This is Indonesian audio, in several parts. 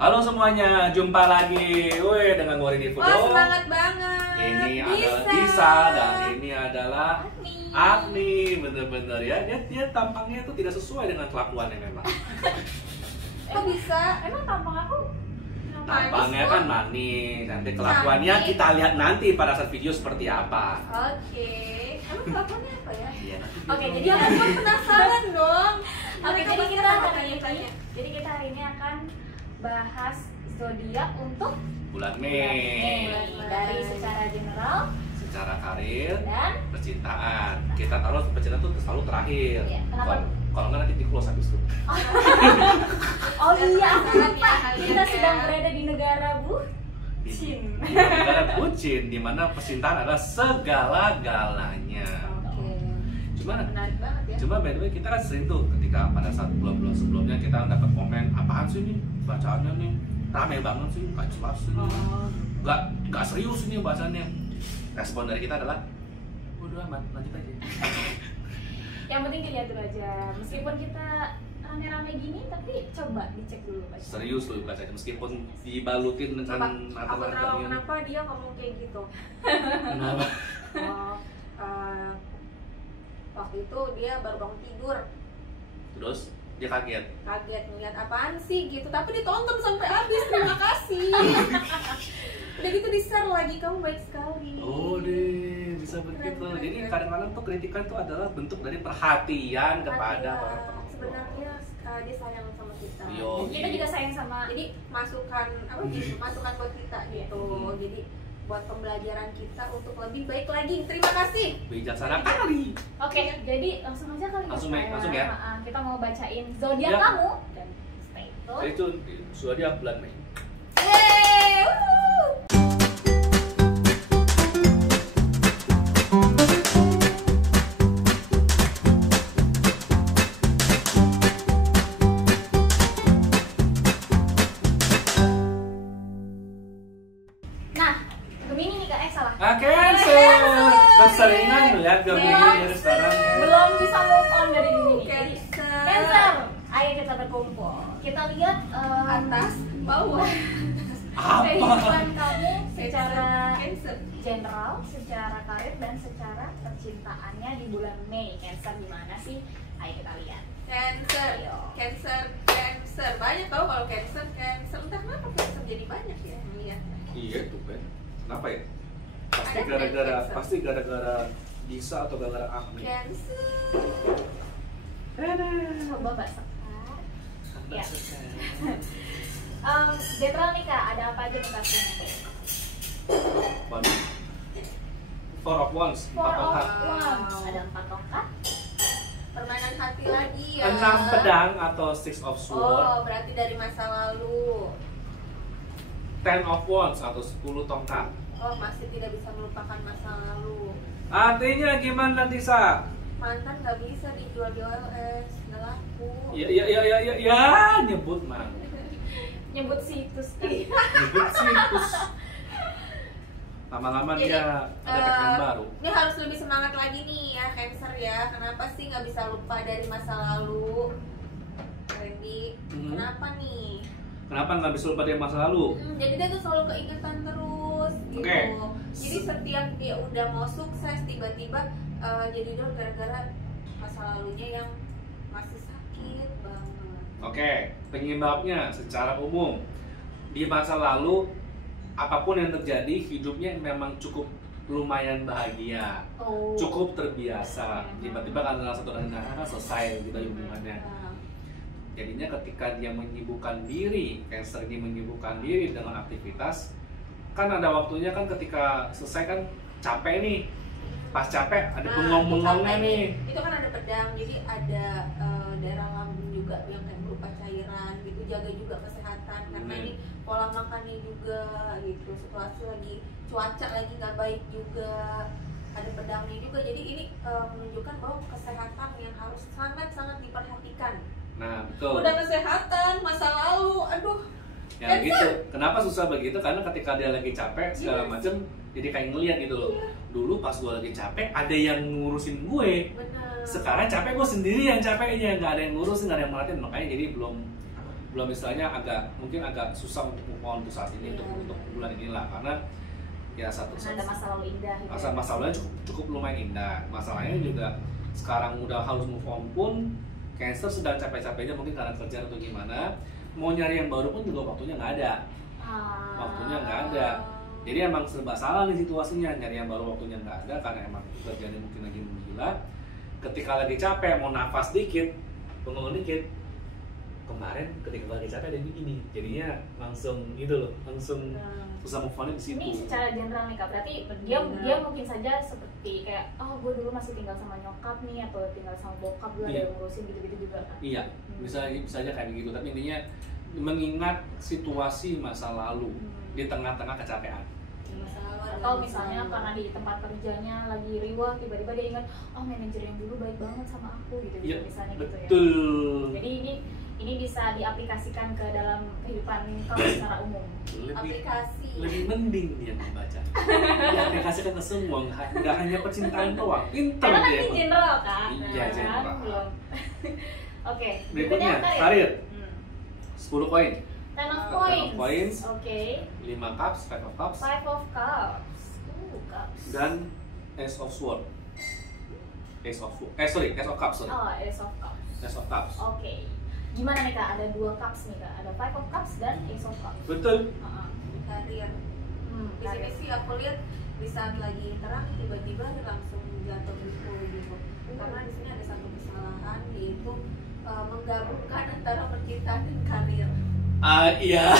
Halo semuanya, jumpa lagi dengan Wari Food. Oh, semangat banget. Ini adalah Disa dan ini adalah Agni. Bener-bener ya, dia tampangnya tuh tidak sesuai dengan kelakuannya memang. Kok bisa? Emang tampang aku? Tampangnya kan manis, nanti kelakuannya kita lihat nanti pada saat video seperti apa. Oke. Emang kelakuannya apa ya? Iya, nanti Oke, dia jadi aku penasaran dong. Oke, Mereka jadi kita bakal hari tanya-tanya. hari ini akan bahas zodiak untuk bulan bulan Mei, Mei dari secara general secara karir, dan percintaan. Kita taruh percintaan tuh selalu terakhir. Iya, kenapa? Kalau nggak nanti di close habis itu. oh iya, aku Penasaran lupa ya kalian kita ya. sedang berada di negara Di bucin. negara bucin, di mana percintaan adalah segala-galanya. Oke. Cuma Menarik banget ya. Cuma by the way kita kan sering tuh ketika pada saat bulan-bulan sebelumnya kita dapat komen apaan sih nih bacaannya nih rame banget sih nggak jelas sih nggak serius ini bahasannya. Respon dari kita adalah udah amat lanjut aja. Yang penting dilihat dulu aja. Meskipun kita rame-rame gini, tapi coba dicek dulu baca. Serius loh baca meskipun dibalutin dengan Aku tahu kenapa dia ngomong kayak gitu. Kenapa? Oh, waktu itu dia baru bangun tidur, Terus dia kaget. kaget ngeliat apaan sih gitu, tapi ditonton sampai habis. Terima kasih. Udah gitu di-share lagi, kamu baik sekali. Oh deh bisa begitu. Keren. Jadi kadang-kadang tuh kritikan tuh adalah bentuk dari perhatian kepada Iya, para penonton. sebenarnya dia sayang sama kita. Yo. Kita juga sayang sama Jadi masukan apa gitu, masukan buat kita gitu. Jadi buat pembelajaran kita untuk lebih baik lagi. Terima kasih. Bijaksana kali. Oke, jadi langsung aja kali Langsung ya. Kita mau bacain zodiak Ya. kamu dan stay tune. Itu sudah dia bulan Mei. Yeay, wuhu. Nah, Gemini nih Kak, salah. Cancel. Keseringan melihat Gemini dari sekarang. Belum bisa move on dari Gemini. Jadi, Cancer. Cancer. Ayo kita berkumpul. Kita lihat Atas, bawah. kehidupan kamu secara Cancer. general, secara karir dan secara percintaannya di bulan Mei. Cancer gimana sih? Ayo kita lihat. Cancer. Ayo. Cancer. Cancer. Banyak tau kalau Cancer. Entah kenapa Cancer jadi banyak ya. Iya. Iya tuh kan. Kenapa ya? Ada Pasti gara-gara Disa atau gara-gara Agni. Cancer. Coba Mbak Sekar. Ya. General nih Kak, ada apa aja mutasinya? Waduh. Four of Wands, Four empat of tongkat. Wands. Ada 4 tongkat. Permainan hati lagi ya. 6 pedang atau Six of Swords. Oh, berarti dari masa lalu. Ten of Wands atau 10 tongkat. Oh, masih tidak bisa melupakan masa lalu. Artinya gimana Disa? Mantan nggak bisa dijual di OLX, nggak laku. Ya, nyebut mah. Nyebut situs kan. Nyebut situs. Lama-lama Jadi, dia ada tagline baru. Ini harus lebih semangat lagi nih ya Cancer ya. Kenapa sih nggak bisa lupa dari masa lalu? Randy, kenapa nih? Kenapa nggak bisa lupa dia masa lalu? Jadi dia tuh selalu keingetan terus gitu. Oke. Jadi setiap dia udah mau sukses tiba-tiba jadi down gara-gara masa lalunya yang masih sakit banget. Oke, penyebabnya secara umum di masa lalu apapun yang terjadi hidupnya memang cukup lumayan bahagia, Oh. cukup terbiasa. Tiba-tiba karena satu dan lain hal selesai gitu hubungannya. Jadinya ketika dia menyibukkan diri, Cancer ini menyibukkan diri dengan aktivitas, kan ada waktunya kan ketika selesai kan capek nih. Pas capek ada bengong-bengongnya nih. Itu kan ada pedang, jadi ada daerah lambung juga yang kayak berupa cairan gitu. Jaga juga kesehatan karena ini pola makannya juga gitu. Situasi lagi cuaca lagi nggak baik juga. Ada pedangnya juga. Jadi ini menunjukkan bahwa kesehatan yang harus sangat-sangat diperhatikan. Nah, betul. Udah kesehatan, masa lalu, aduh. Ya gitu. Kenapa susah begitu? Karena ketika dia lagi capek segala macem, jadi kayak ngeliat gitu loh. dulu pas gue lagi capek ada yang ngurusin gue. Benar. Sekarang capek gue sendiri yang capeknya, nggak ada yang ngurusin, nggak ada yang merhatiin, makanya jadi belum istilahnya mungkin agak susah untuk move on untuk saat ini, untuk bulan inilah, karena ya ada masa lalu indah gitu. Masa lalunya cukup lumayan indah. Masalahnya juga sekarang udah harus move on pun Cancer sedang capek-capeknya mungkin karena kerja atau gimana, mau nyari yang baru pun juga waktunya nggak ada. Waktunya nggak ada. Jadi emang serba salah nih situasinya, nyari yang baru waktunya nggak ada karena emang kerjanya mungkin lagi menggila. Ketika lagi capek mau nafas dikit, bengong dikit, kemarin ketika lagi capek ada begini, jadinya langsung susah move on di situ. Ini secara general nih Kak, berarti dia mungkin saja seperti kayak gue dulu masih tinggal sama nyokap nih atau tinggal sama bokap gue ada yang ngurusin gitu-gitu juga kan? Iya, bisa aja kayak begitu, tapi intinya mengingat situasi masa lalu di tengah-tengah kecapean. Atau misalnya karena di tempat kerjanya lagi riwah, tiba-tiba dia ingat, manajer yang dulu baik banget sama aku gitu, misalnya gitu ya. Betul. Jadi ini bisa diaplikasikan ke dalam kehidupan kamu secara umum. Lebih mending dia membaca. Diaplikasikan ke semua, nggak hanya percintaan doang. Pintar karena dia. Kan ini general kan? Iya, general. Belum. Oke. Berikutnya karir. 10 koin. 10 of coins. Oke. 5 cups, 5 of cups. 5 of cups. Cups. Dan Ace of Sword. Ace of cups, sorry. Ace of cups. Ace of cups. Oke. Gimana nih Kak? Ada 2 cups nih Kak. Ada 5 of cups dan Ace of cups. Betul. Karir. Di sini sih aku lihat di saat lagi terang tiba-tiba langsung jatuh gitu. Karena di sini ada satu kesalahan yaitu menggabungkan antara percintaan dan karir. Iya.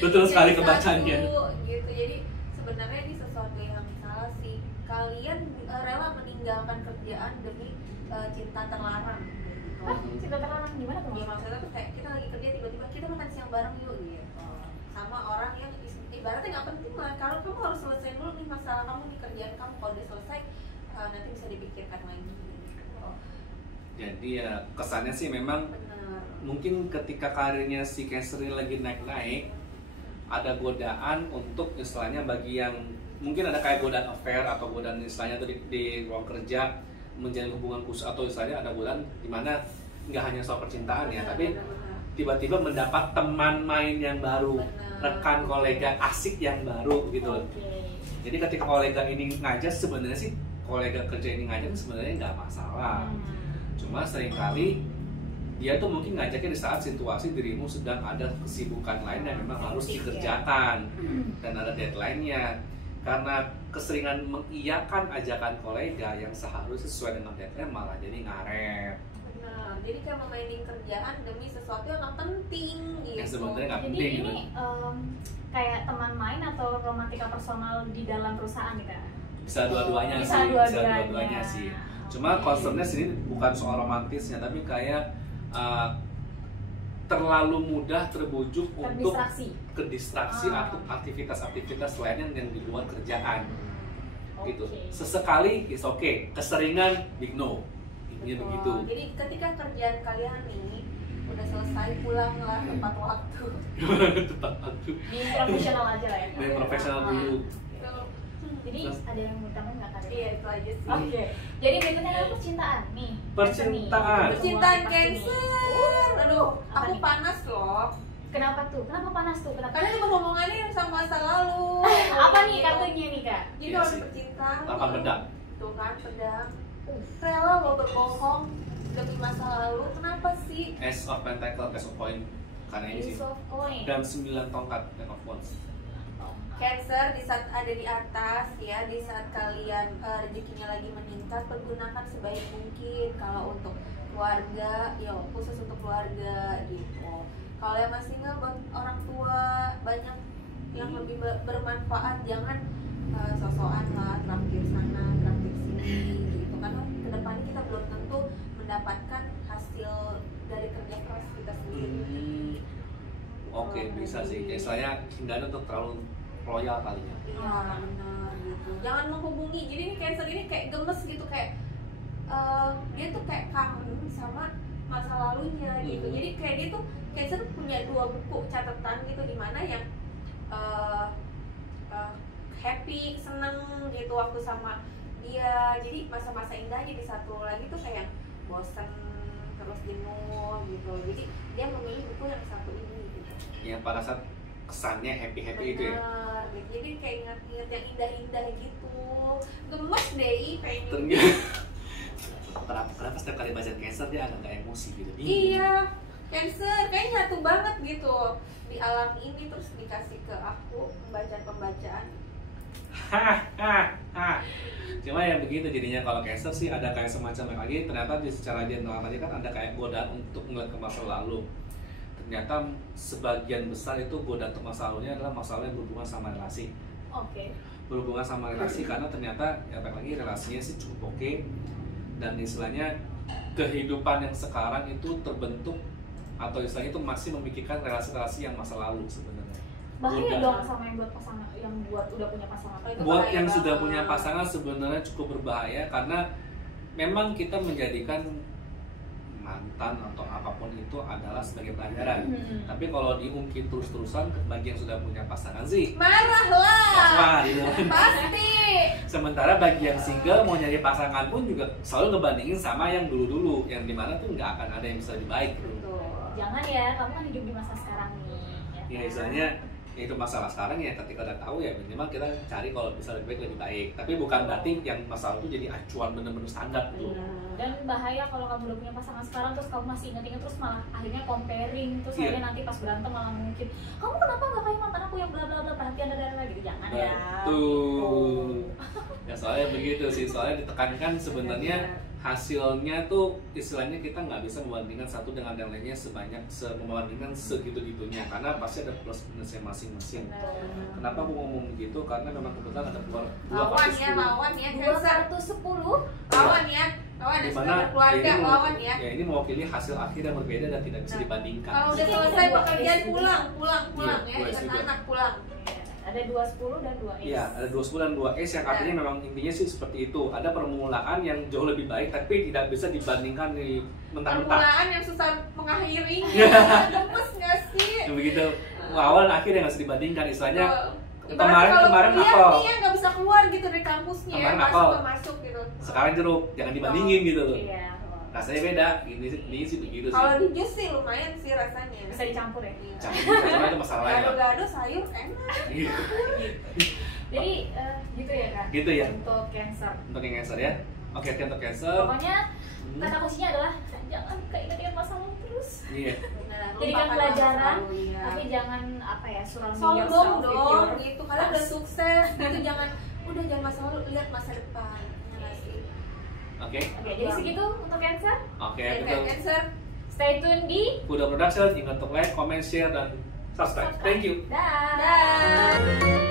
Betul sekali kebacaannya. Gitu. Jadi sebenarnya ini sesuatu yang salah sih. Kalian rela meninggalkan kerjaan demi cinta terlarang. Cinta terlarang gimana tuh? Ya maksudnya tuh kayak kita lagi kerja tiba-tiba kita makan siang bareng yuk gitu. Sama orang yang ibaratnya nggak penting lah. Kalau kamu harus selesai dulu nih masalah kamu di kerjaan kamu. Kalau udah selesai nanti bisa dipikirkan lagi. Jadi ya kesannya sih memang mungkin ketika karirnya si Cancer ini lagi naik-naik, ada godaan untuk istilahnya bagi yang mungkin ada kayak godaan affair atau godaan istilahnya tuh di ruang kerja menjalin hubungan khusus, atau istilahnya ada godaan di mana nggak hanya soal percintaan ya, tapi tiba-tiba mendapat teman main yang baru, rekan kolega asik yang baru gitu. Jadi ketika kolega ini ngajak, sebenarnya sih kolega kerja ini ngajak sebenarnya nggak masalah. Cuma seringkali dia tuh mungkin ngajaknya di saat situasi dirimu sedang ada kesibukan lain yang memang harus dikerjakan dan ada deadline-nya. Karena keseringan mengiyakan ajakan kolega yang seharusnya sesuai dengan deadline malah jadi ngaret. Benar. Jadi kayak memainin kerjaan demi sesuatu yang nggak penting gitu. Yang sebenarnya nggak Jadi penting. Ini kayak teman main atau romantika personal di dalam perusahaan nih Kak? Bisa dua-duanya Bisa sih. dua-duanya. Bisa dua-duanya sih. Cuma concernnya sini bukan soal romantisnya, tapi kayak terlalu mudah terbujuk untuk ke distraksi atau aktivitas-aktivitas lainnya yang di luar kerjaan. Gitu. Sesekali is okay, keseringan big no. Intinya begitu. Jadi ketika kerjaan kalian nih udah selesai, pulanglah tepat waktu. Tepat waktu. Di profesional aja lah ya. Di profesional dulu. Jadi ada yang mau tambahin nggak Kak? Iya, itu aja sih. Oke. Jadi berikutnya adalah percintaan nih. Percintaan. Percintaan Cancer. Aduh, aku panas loh. Kenapa tuh? Kenapa panas tuh? Kenapa? Karena cuma hubungannya yang sama masa lalu. Apa nih kartunya nih Kak? Jadi kalau percintaan. Tanpa pedang. Tuh kan pedang. Rela lo berbohong demi masa lalu. Kenapa sih? Ace of Pentacle, Ace of Coin. Karena ini sih. Dan 9 tongkat, Ten of Wands. Cancer, di saat ada di atas ya, di saat kalian rezekinya lagi meningkat, pergunakan sebaik mungkin. Kalau untuk keluarga, ya khusus untuk keluarga gitu. Kalau yang masih nggak buat orang tua, banyak yang lebih bermanfaat. Jangan sosokan lah, traktir sana, traktir sini gitu. Karena kedepannya kita belum tentu mendapatkan hasil dari kerja keras kita sendiri. Oke, bisa sih. Kayak saya hindari untuk terlalu royal kalinya. Iya benar gitu. Jangan menghubungi. Jadi ini Cancer ini kayak gemes gitu, kayak dia tuh kayak kangen sama masa lalunya gitu. Jadi kayak dia tuh Cancer punya 2 buku catatan gitu di mana yang happy, seneng gitu waktu sama dia. Jadi masa-masa indahnya di satu lagi tuh kayak bosen terus jenuh gitu. Jadi dia memilih buku yang satu ini gitu. Yang pada saat kesannya happy itu ya. Bener, gitu. Jadi kayak ingat-ingat yang indah-indah gitu. Gemes deh pengen. Ternyata kenapa setiap kali baca Cancer dia agak gak emosi gitu. Iya, Cancer kayaknya nyatu banget gitu di alam ini, terus dikasih ke aku pembacaan. Cuma ya begitu jadinya. Kalau Cancer sih ada kayak semacam lagi, ternyata di secara general tadi kan ada kayak godaan untuk melihat ke masa lalu. Ternyata sebagian besar itu godaan untuk masa lalunya adalah masalah yang berhubungan sama relasi. Oke. Berhubungan sama relasi karena ternyata ya lagi relasinya sih cukup oke, dan istilahnya kehidupan yang sekarang itu terbentuk atau istilahnya itu masih memikirkan relasi-relasi yang masa lalu sebenarnya. Bahaya dong sama yang buat pasangan, yang buat udah punya pasangan. Buat yang sudah punya pasangan sebenarnya cukup berbahaya karena memang kita menjadikan mantan atau apapun itu adalah sebagai pelajaran. Tapi kalau diungkit terus-terusan bagi yang sudah punya pasangan sih Marah lah. gitu. Pasti. Sementara bagi yang single mau nyari pasangan pun juga selalu ngebandingin sama yang dulu-dulu, yang dimana tuh nggak akan ada yang bisa lebih baik gitu. Jangan ya, kamu kan hidup di masa sekarang nih. Ya istilahnya itu masalah sekarang ya, ketika udah tahu ya minimal kita cari kalau bisa lebih baik. Tapi bukan berarti yang masalah itu jadi acuan bener-bener standar gitu. Dan bahaya kalau kamu udah punya pasangan sekarang terus kamu masih inget-inget terus malah akhirnya comparing, terus akhirnya nanti pas berantem malah mungkin kamu kenapa nggak kayak mantan aku yang bla bla bla, perhatian dan gitu. Jangan ya. Betul. Ya soalnya begitu sih, soalnya ditekankan sebenarnya hasilnya tuh istilahnya kita nggak bisa membandingkan satu dengan yang lainnya membandingkan segitu-gitunya, karena pasti ada plus minusnya masing-masing. Kenapa aku ngomong begitu? Karena memang kebetulan ada dua lawan ya Cancer 210 lawan ya di sudah mana berkeluarga lawan ya. Ya ini mewakili hasil akhir yang berbeda dan tidak bisa dibandingkan. Kalau udah selesai pekerjaan pulang Iya, ya, ikut anak pulang. Ada 210 dan 2S. Iya, ada 210 dan 2S yang artinya memang intinya sih seperti itu. Ada permulaan yang jauh lebih baik tapi tidak bisa dibandingkan di mentah-mentah. Permulaan yang susah mengakhirinya. Gemes nggak sih? Yang begitu awal akhir yang nggak bisa dibandingkan, istilahnya. Kemarin apel. Dia nggak bisa keluar gitu dari kampusnya, Kemarin masuk gitu. Sekarang jeruk, jangan dibandingin gitu loh. Iya. Rasanya beda, ini sih begitu sih. Kalau di jus sih lumayan sih rasanya. Bisa dicampur ya. Cuma itu masalah lain. Gado-gado sayur enak. Iya. Jadi gitu ya Kak. Gitu ya. Untuk Cancer. Untuk yang Cancer ya. Oke, untuk Cancer. Pokoknya kata kuncinya adalah jangan keinget masa lalu terus. Iya. Jadikan pelajaran, tapi jangan apa ya, sombong dong gitu. Kalian udah sukses, gitu jangan masa lalu, lihat masa depan. Oke, jadi segitu untuk Cancer. Oke, Cancer. Stay tune di Kuda Production. Ingat untuk like, comment, share, dan subscribe. Thank you. Dah.